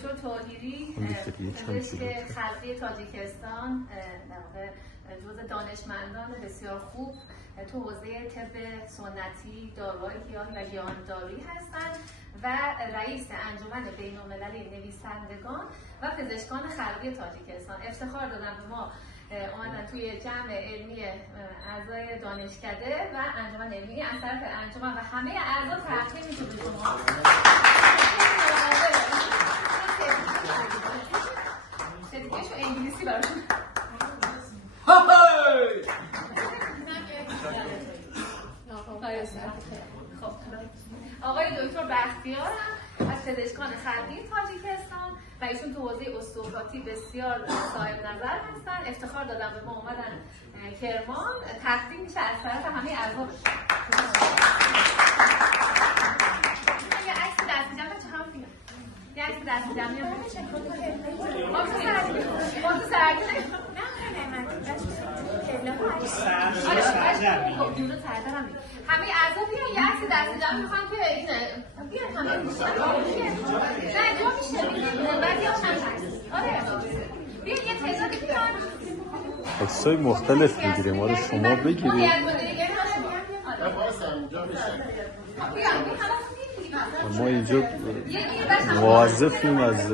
دکتر طاهری پزشک خلقی تاجیکستان، در واقع جزء دانشمندان بسیار خوب تو حوزه طب سنتی، داروهای گیاهی و گیاهخواری هستند و رئیس انجمن بین‌المللی نویسندگان و پزشکان خلقی تاجیکستان. افتخار دادن به ما اومدن توی جمع علمی اعضای دانشکده و انجمن علمی از طرف انجمن و همه اعضا تقدیم میشه به شما. شدیدش انگلیسی براشون. خب آقای دکتر بختیار هم از پزشکان خلقی تاجیکستان و ایشون تو حوزه استئوپاتی بسیار صاحب نظر هستن. افتخار دادن به ما اومدن کرمان، تقدیم میشه از طرف همه اعضا. یه عکس دستی جمع چه هم بگم؟ یه عکس دستی جمع میام همه اعضا بیان یه عکس دستی جمع میخوان که بیان همه میشه نه جا میشه بعد یا چند عکس بیان یه تعدادی بیان عکسای مختلف میگیریم ما رو شما بگیرید ما اینجا موظفیم از